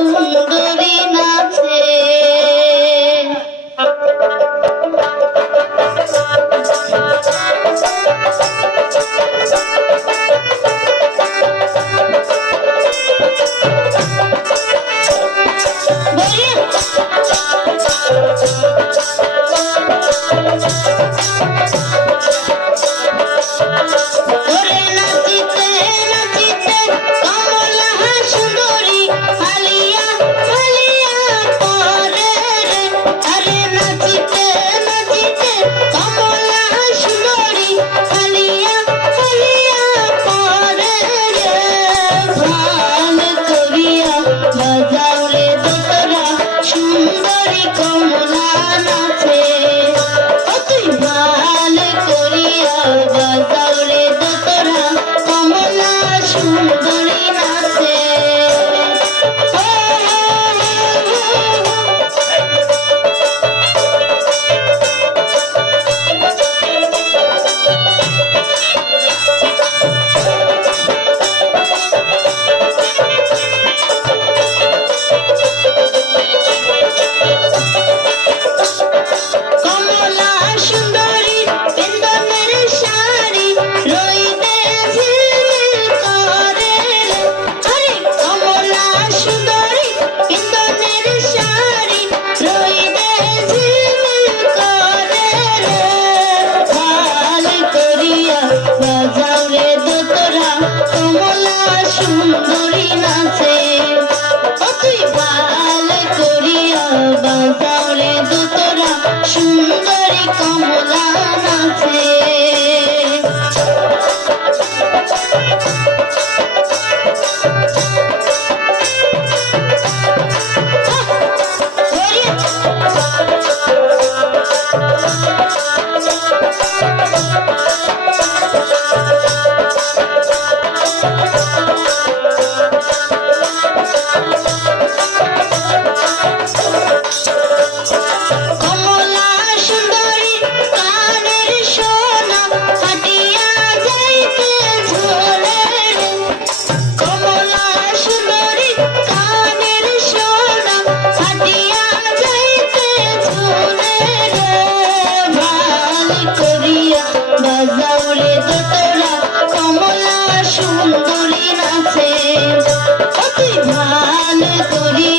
Allah.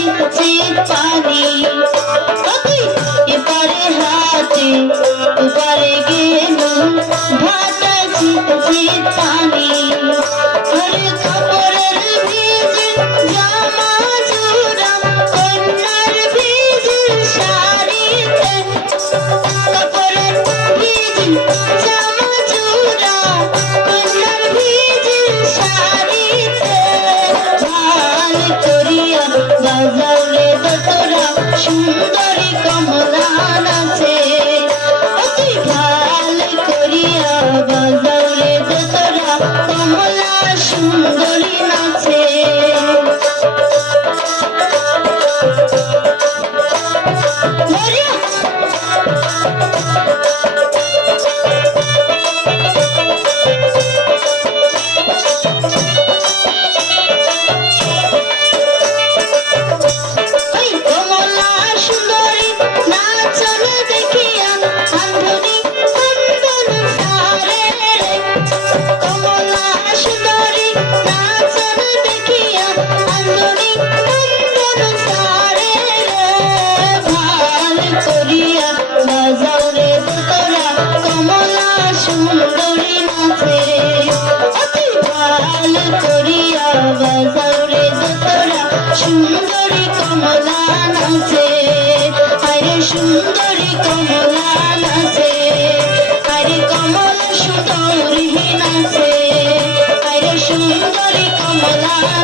से पानी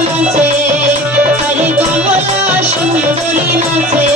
নাচে হরে কমলা সুন্দরী নাচে।